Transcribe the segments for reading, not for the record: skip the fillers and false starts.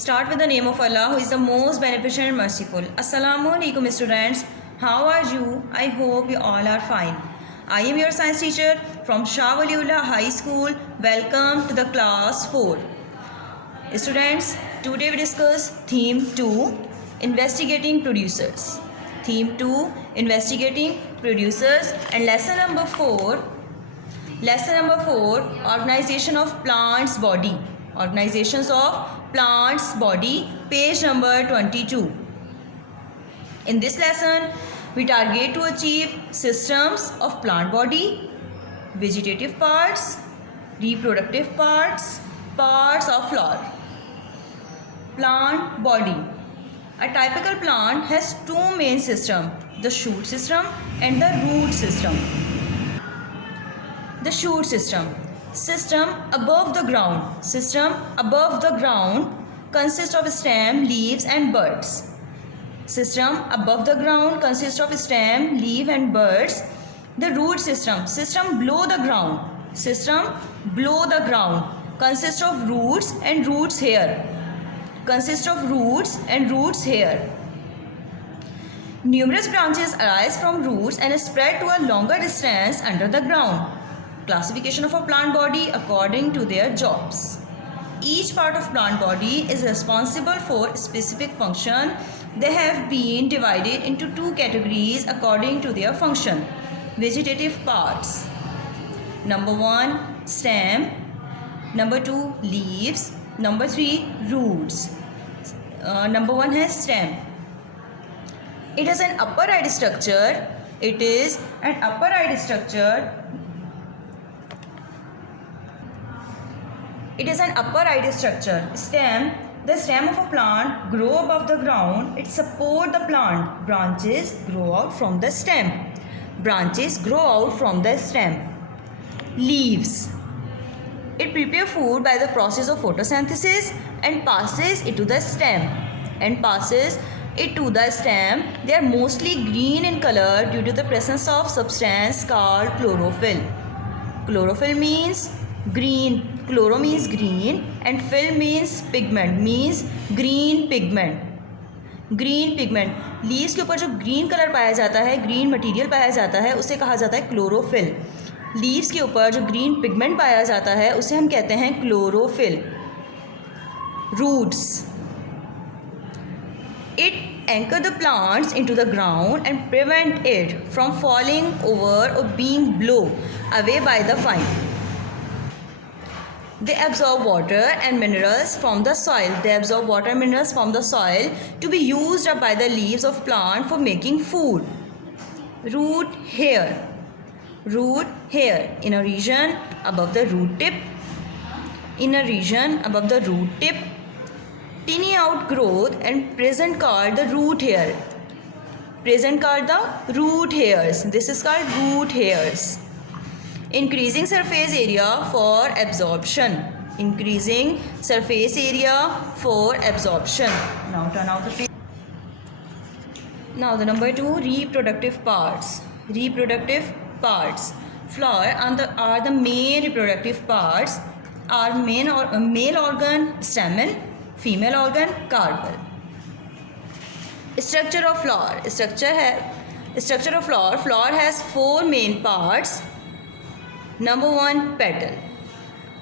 Start with the name of Allah, who is the most beneficent and merciful. Assalamu alaikum, students. How are you? I hope you all are fine. I am your science teacher from Shah Waliullah High School. Welcome to the class 4. Students, today we discuss theme 2, investigating producers. Theme 2, investigating producers, and lesson number 4, organization of plants body. Organizations of plants body, page number 22. In this lesson, we target to achieve systems of plant body, vegetative parts, reproductive parts, parts of flower. Plant body. A typical plant has two main systems, the shoot system and the root system. The shoot system. System above the ground. System above the ground consists of stem, leaves and buds. System above the ground consists of stem, leaf and buds. The root system. System below the ground. System below the ground consists of roots and roots hair. Consists of roots and roots hair. Numerous branches arise from roots and spread to a longer distance under the ground. Classification of a plant body according to their jobs. Each part of plant body is responsible for specific function. They have been divided into two categories according to their function. Vegetative parts. Number 1, stem. Number 2, leaves. Number 3, roots. Number 1 has stem. It is an upright structure. It is an upright structure. It is an upright structure. Stem. The stem of a plant grow above the ground. It support the plant. Branches grow out from the stem. Branches grow out from the stem. Leaves. It prepare food by the process of photosynthesis and passes it to the stem. They are mostly green in color due to the presence of substance called chlorophyll. Chlorophyll means green. Chloro means green and fill means pigment, means green pigment. Green pigment. Leaves के ऊपर जो green colour पाया जाता है, green material पाया जाता है, उसे कहा जाता है क्लोरोफिल. लीव्स के ऊपर जो ग्रीन पिगमेंट पाया जाता है उसे हम कहते हैं chlorophyll. Roots. It anchor the plants into the ground and prevent it from falling over or being blown away by the wind. They absorb water and minerals from the soil. To be used up by the leaves of plant for making food. Root hair. In a region above the root tip. Tiny outgrowth and present called the root hair. This is called root hairs. Increasing surface area for absorption. Now turn out the page. Now the number 2, reproductive parts. Flower are the main reproductive parts. Are male organ stamen, female organ carpel. Structure of flower. Flower has 4 main parts. Number 1, petal.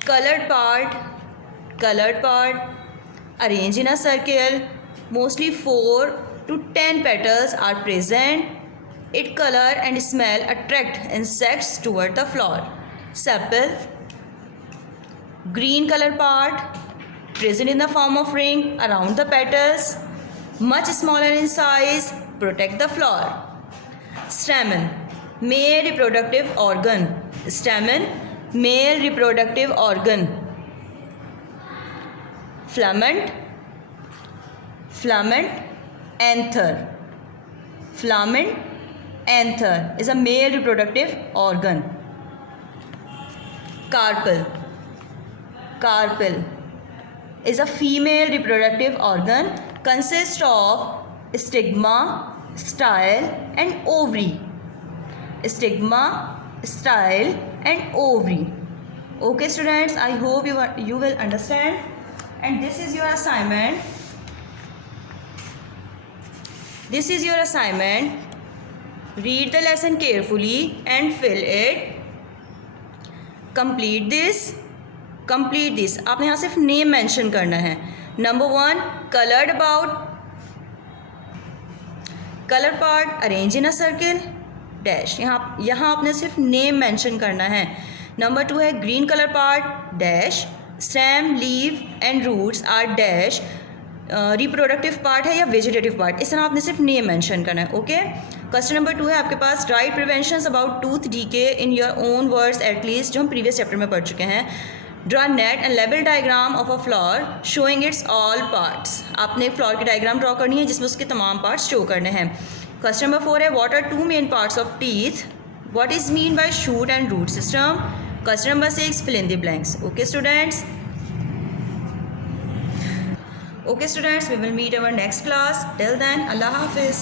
Colored part arranged in a circle. Mostly 4 to 10 petals are present. Its color and smell attract insects toward the flower. Sepal. Green color part present in the form of ring around the petals. Much smaller in size. Protect the flower. Stamen. Male reproductive organ. Filament. Anther is a male reproductive organ. Carpel is a female reproductive organ. Consists of stigma, style and ovary. Okay students, I hope you will understand. and this is your assignment. This is your assignment. Read the lesson carefully and fill it. Complete this. Complete this. आपने यहाँ सिर्फ name mention करना है. Number 1, colored about. Color part, arrange in a circle. Dash. यहाँ आपने सिर्फ name mention करना है. Number 2 है green color part. Dash. Stem, leaf and roots are dash. Reproductive part है या वेजिटेटिव पार्ट, इस तरह आपने सिर्फ नेम मेंशन करना है. ओके. क्वेश्चन नंबर 2 है आपके पास, right preventions about tooth decay in your own words at least, जो हम प्रीवियस चैप्टर में पढ़ चुके हैं. Draw neat and label diagram of a flower showing its all parts. आपने एक फ्लावर की डायग्राम ड्रॉ करनी है जिसमें उसके तमाम पार्ट्स शो करने हैं. क्वेश्चन नंबर 4 है, what are 2 main parts of teeth, what is mean by shoot and root system. Question number 6, fill in the blanks. Okay students, we will meet our next class. Till then, Allah Hafiz.